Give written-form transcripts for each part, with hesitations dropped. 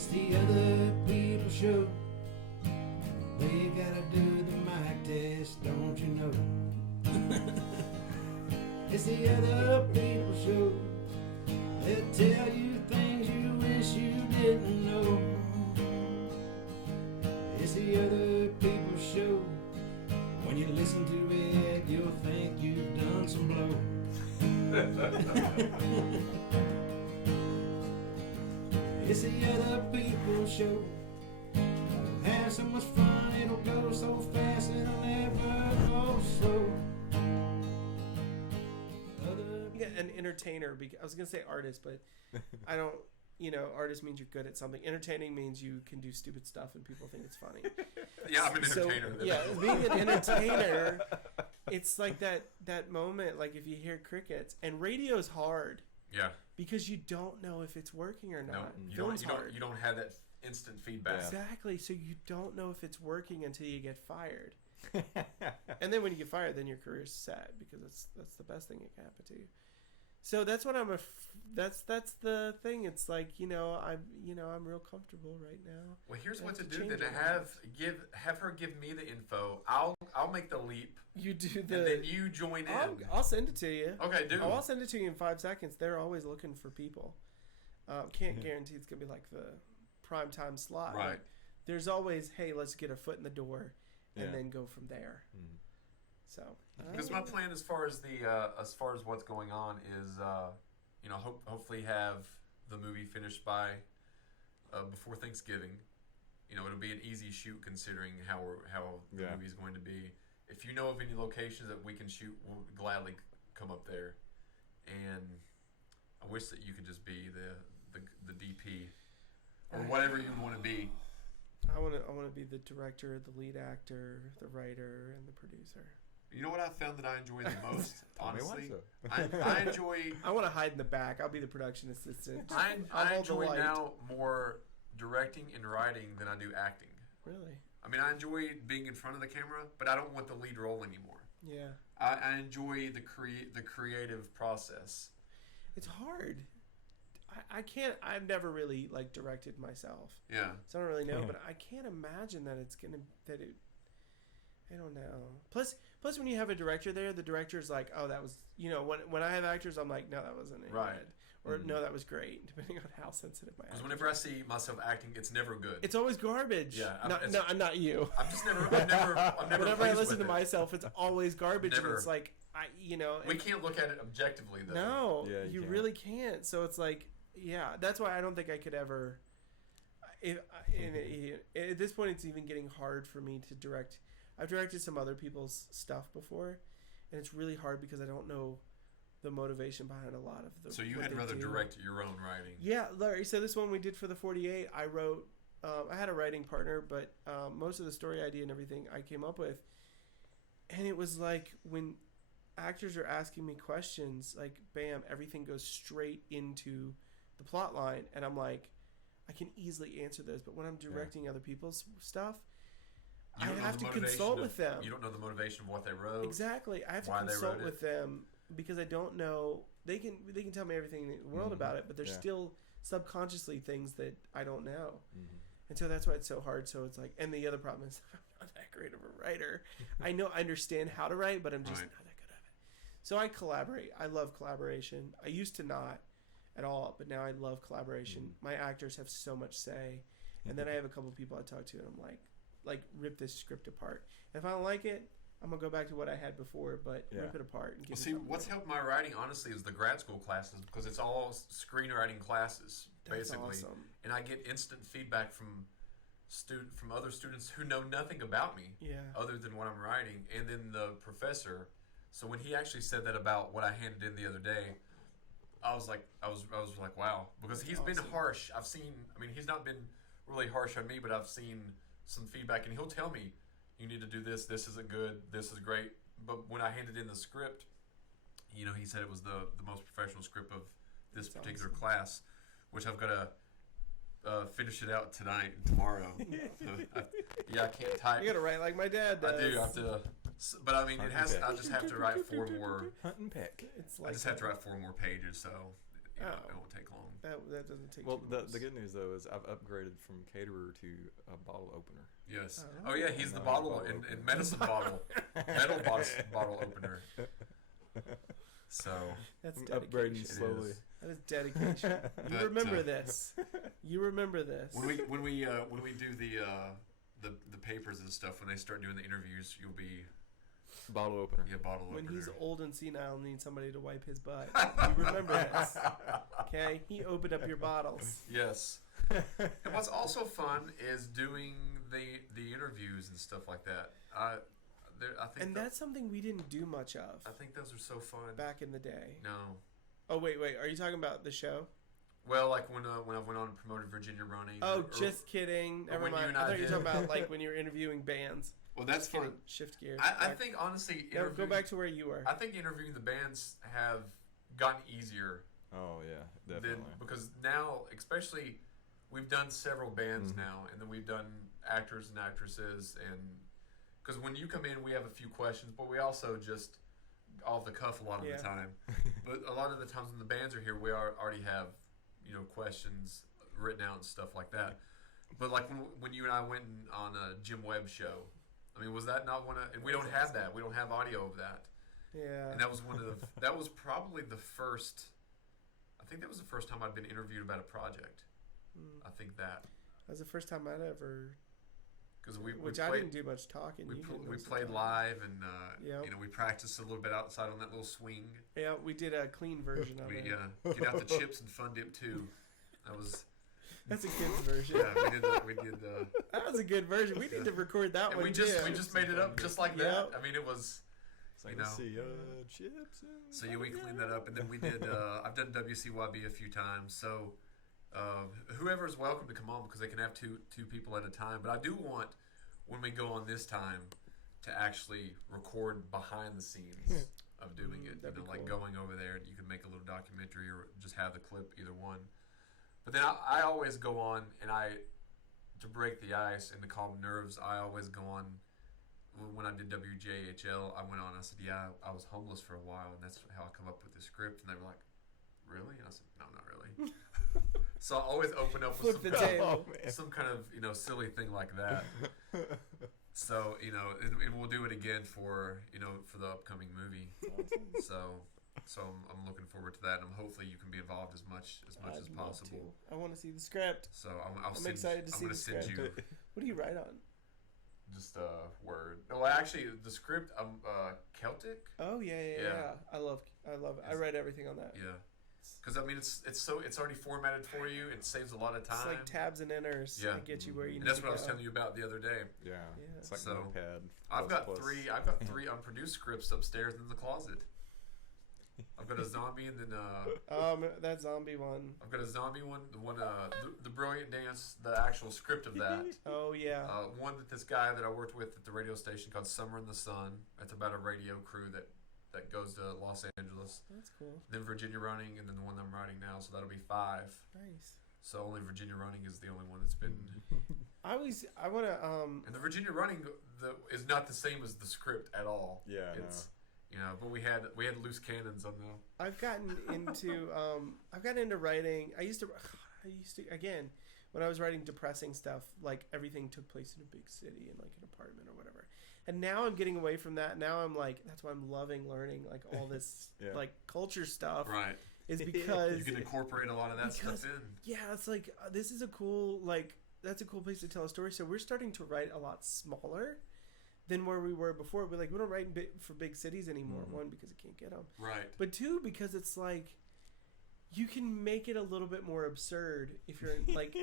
It's the other people show. We gotta do the mic test, don't you know? It's the other people show. They'll tell you things you wish you didn't know. It's the other people show. When you listen to it, you'll think you've done some blow. It's the other people show. Have so much fun, it'll go so fast, it'll never go slow. An entertainer, I was gonna say artist, but I don't. Artist means you're good at something. Entertaining means you can do stupid stuff and people think it's funny. Yeah, I'm an entertainer. Being an entertainer, it's like that moment, like if you hear crickets, and radio's hard. Yeah. Because you don't know if it's working or not. No, you don't have that instant feedback. Exactly. So you don't know if it's working until you get fired. And then when you get fired, then your career's set, because that's the best thing that can happen to you. So that's what that's the thing. It's like, I'm real comfortable right now. Well, here's what to do. Then have her give me the info. I'll make the leap. You do and then you join in. I'll send it to you. Okay, do. I'll send it to you in 5 seconds. They're always looking for people. Can't guarantee it's gonna be like the prime time slot. Right. Like, there's always, hey, let's get a foot in the door, and then go from there. Mm. So, because my plan as far as what's going on is, hopefully have the movie finished by before Thanksgiving. It'll be an easy shoot considering how the movie's going to be. If you know of any locations that we can shoot, we'll gladly come up there. And I wish that you could just be the DP or whatever you want to be. I want to be the director, the lead actor, the writer, and the producer. You know what I found that I enjoy the most? Honestly, I enjoy. I want to hide in the back. I'll be the production assistant. I enjoy now more directing and writing than I do acting. Really? I mean, I enjoy being in front of the camera, but I don't want the lead role anymore. Yeah. I enjoy the creative process. It's hard. I can't. I've never really directed myself. Yeah. So I don't really know, but I can't imagine that it's gonna I don't know. Plus, when you have a director there, the director's like, oh, that was, when I have actors, I'm like, no, that wasn't any good. Or, no, that was great, depending on how sensitive my actor is. Because whenever I see myself acting, it's never good. It's always garbage. Yeah. I'm not you. I'm never Whenever I listen to myself, it's always garbage. Never. And it's like, we can't look at it objectively, though. No, you really can't. So it's like, yeah, that's why I don't think I could ever. At this point, it's even getting hard for me to direct. I've directed some other people's stuff before, and it's really hard because I don't know the motivation behind a lot of the. So you had rather direct your own writing? Yeah, Larry. So this one we did for the 48, I wrote. I had a writing partner, but most of the story idea and everything I came up with, and it was like when actors are asking me questions, like bam, everything goes straight into the plot line, and I'm like, I can easily answer those, but when I'm directing other people's stuff, I have to consult with them. You don't know the motivation of what they wrote. Exactly. I have to consult with them because I don't know. They can tell me everything in the world about it, but there's still subconsciously things that I don't know. Mm-hmm. And so that's why it's so hard. So it's like, and the other problem is I'm not that great of a writer. I understand how to write, but I'm just not that good at it. So I collaborate. I love collaboration. I used to not at all, but now I love collaboration. Mm-hmm. My actors have so much say. And then I have a couple of people I talk to, and I'm like rip this script apart. And if I don't like it, I'm gonna go back to what I had before, but rip it apart. And see, what's helped my writing honestly is the grad school classes, because it's all screenwriting classes basically. That's awesome. And I get instant feedback from other students who know nothing about me, other than what I'm writing, and then the professor. So when he actually said that about what I handed in the other day, I was like, wow, because he's been harsh. He's not been really harsh on me, but I've seen some feedback, and he'll tell me, you need to do this isn't good, this is great. But when I handed in the script, he said it was the most professional script of this particular class, which I've got to finish it out tomorrow. I can't type. You got to write like my dad does. I do. I have to, but I just have to write 4 more. Hunt and pick. I just have to write 4 more pages, so It won't take long. That doesn't take. Well, the good news though is I've upgraded from caterer to a bottle opener. Yes. Oh yeah, he's the bottle and medicine bottle, metal bottle opener. So that's upgrading slowly. That is dedication. You remember this. You remember this. When we do the papers and stuff, when they start doing the interviews, you'll be bottle opener. Yeah, bottle opener. When he's old and senile and needs somebody to wipe his butt. You remember this. Okay? He opened up your bottles. Yes. And what's also fun is doing the interviews and stuff like that. I think that's something we didn't do much of. I think those are so fun. Back in the day. No. Oh, wait. Are you talking about the show? Well, like when I went on and promoted Virginia Running. Oh, just kidding. Never mind. I thought you were talking about like when you were interviewing bands. Well, that's fun. Shift gears. I think, honestly... Go back to where you were. I think interviewing the bands have gotten easier. Oh, yeah. Definitely. Because now, especially, we've done several bands now, and then we've done actors and actresses, and... Because when you come in, we have a few questions, but we also just... off the cuff a lot of the time. But a lot of the times when the bands are here, we already have, questions written out and stuff like that. But like when you and I went on a Jim Webb show, I mean, was that not one of... And we don't have that. We don't have audio of that. Yeah. And that was that was probably the first... I think that was the first time I'd been interviewed about a project. I think that. That was the first time I'd ever... I didn't do much talking. We played live, and we practiced a little bit outside on that little swing. Yeah, we did a clean version of it. Get out the chips and Fun Dip 2. That was... That's a kid's version. Yeah, we did. That was a good version. We need to record that one. We just made it up just like that. I mean, it was... chips. So yeah, we cleaned that up, and then we did... I've done WCYB a few times, so... whoever is welcome to come on because they can have two people at a time. But I do want, when we go on this time, to actually record behind the scenes of doing it. Like going over there, and you can make a little documentary or just have the clip, either one. But then I always go on, and to break the ice and to calm nerves, I always go on. When I did WJHL, I went on. I said, "Yeah, I was homeless for a while, and that's how I come up with the script." And they were like, "Really?" And I said, "No, not really." So I always open up with some kind of silly thing like that. So and we'll do it again for the upcoming movie. So I'm looking forward to that, and hopefully you can be involved as much as possible. I want to see the script. So I'm excited to see the script. Send you. What do you write on? Just a word. No, actually, the script. Celtic. Oh yeah. I love it. I write everything on that. Yeah. Because I mean, it's already formatted for you. It saves a lot of time. It's like tabs and enters. Yeah, to get you where you need. And that's to what go. I was telling you about the other day. Yeah. It's like Notepad. I've got three unproduced scripts upstairs in the closet. I've got a zombie, and then that zombie one. I've got a zombie one. The one the Brilliant Dance, the actual script of that. Oh yeah. One that this guy that I worked with at the radio station called Summer in the Sun. It's about a radio crew that goes to Los Angeles. That's cool. Then Virginia Running, and then the one I'm writing now, so that'll be 5. Nice. So only Virginia Running is the only one that's been... I want to... And the Virginia Running is not the same as the script at all. Yeah, it's but we had loose cannons on the... I've gotten into writing. I used to again, when I was writing depressing stuff, like everything took place in a big city in like an apartment or whatever. And now I'm getting away from that. Now I'm like, that's why I'm loving learning like all this like culture stuff. Right. Is because you can incorporate a lot of that stuff in. Yeah, it's like this is a cool that's a cool place to tell a story. So we're starting to write a lot smaller than where we were before. We don't write for big cities anymore. One, because I can't get them. Right. But two, because it's like you can make it a little bit more absurd if you're like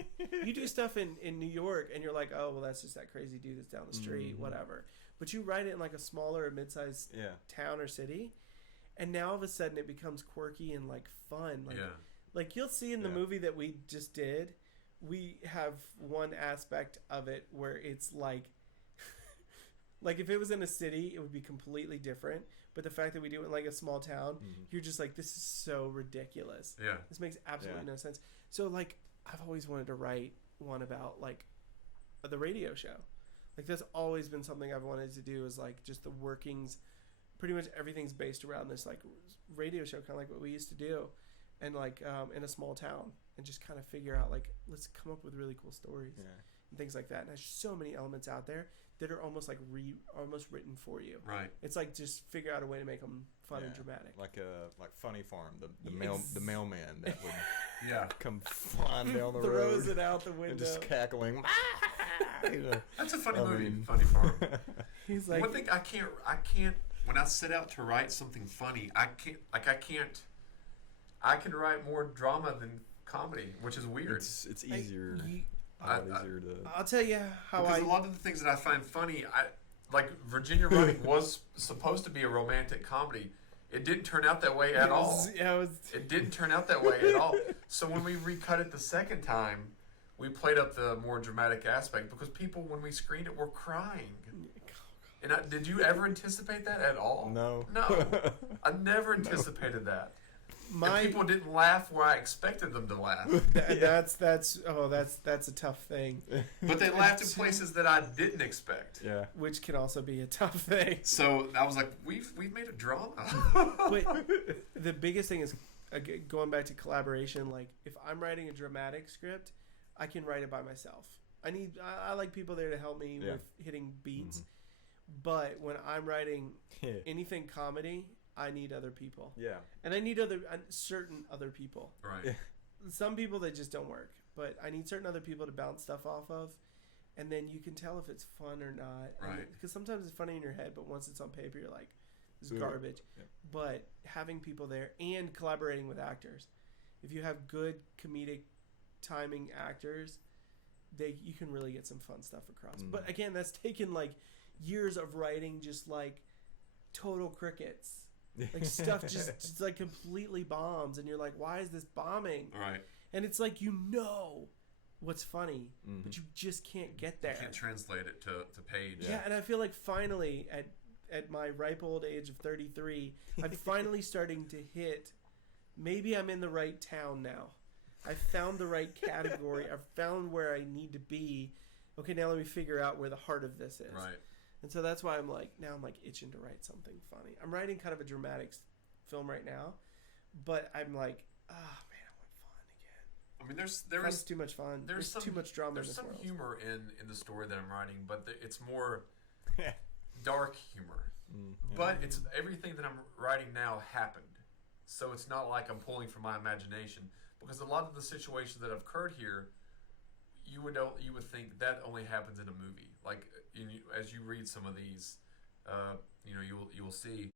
you do stuff in New York and you're like, oh well, that's just that crazy dude that's down the street, whatever. But you write it in like a smaller or mid-sized town or city, and now all of a sudden it becomes quirky and like fun. Like you'll see in the movie that we just did, we have one aspect of it where it's like like if it was in a city, it would be completely different. But the fact that we do it in like a small town, you're just like, this is so ridiculous. Yeah. This makes absolutely no sense. So like I've always wanted to write one about like the radio show. Like that's always been something I've wanted to do, is like just the workings. Pretty much everything's based around this like radio show, kind of like what we used to do. and like in a small town, and just kind of figure out like let's come up with really cool stories and things like that. And there's so many elements out there that are almost like almost written for you. Right. It's like just figure out a way to make them fun and dramatic. Like Funny Farm, the mailman that would come flying down the road, throws it out the window, and just cackling. That's a funny movie, Funny Farm. He's like, one thing I can't. When I set out to write something funny, I can't. I can write more drama than comedy, which is weird. It's easier. Easier to. I'll tell you how because a lot of the things that I find funny, like Virginia Running was supposed to be a romantic comedy. It didn't turn out that way at all. It didn't turn out that way at all. So when we recut it the second time, we played up the more dramatic aspect because people, when we screened it, were crying. And did you ever anticipate that at all? No. I never anticipated that. And people didn't laugh where I expected them to laugh. That's a tough thing. But they laughed in places that I didn't expect. Yeah. Which can also be a tough thing. So I was like, we've made a drama. But the biggest thing is going back to collaboration. Like if I'm writing a dramatic script, I can write it by myself. I like people there to help me with hitting beats. Mm-hmm. But when I'm writing anything comedy, I need other people. Yeah. And I need certain other people. Right. Yeah. Some people that just don't work, but I need certain other people to bounce stuff off of, and then you can tell if it's fun or not. Right. Because sometimes it's funny in your head, but once it's on paper, you're like, this is Ooh. garbage. Yeah. But having people there and collaborating with actors, if you have good comedic timing actors, you can really get some fun stuff across. Mm. But again, that's taken like years of writing, just like total crickets. Like stuff just like completely bombs, and you're like, why is this bombing? Right. And it's like, what's funny, but you just can't get there. You can't translate it to page. Yeah, and I feel like finally at my ripe old age of 33, I'm finally starting to hit, maybe I'm in the right town now. I've found the right category. I've found where I need to be. Okay, now let me figure out where the heart of this is. Right. And so that's why I'm itching to write something funny. I'm writing kind of a dramatic film right now, but I'm like, man, I want fun again. I mean, Fun's too much fun. There's too much drama in this world. There's some humor in the story that I'm writing, but it's more dark humor. But it's everything that I'm writing now happened, so it's not like I'm pulling from my imagination. Because a lot of the situations that have occurred here, you would think that only happens in a movie. Like as you read some of these, you will see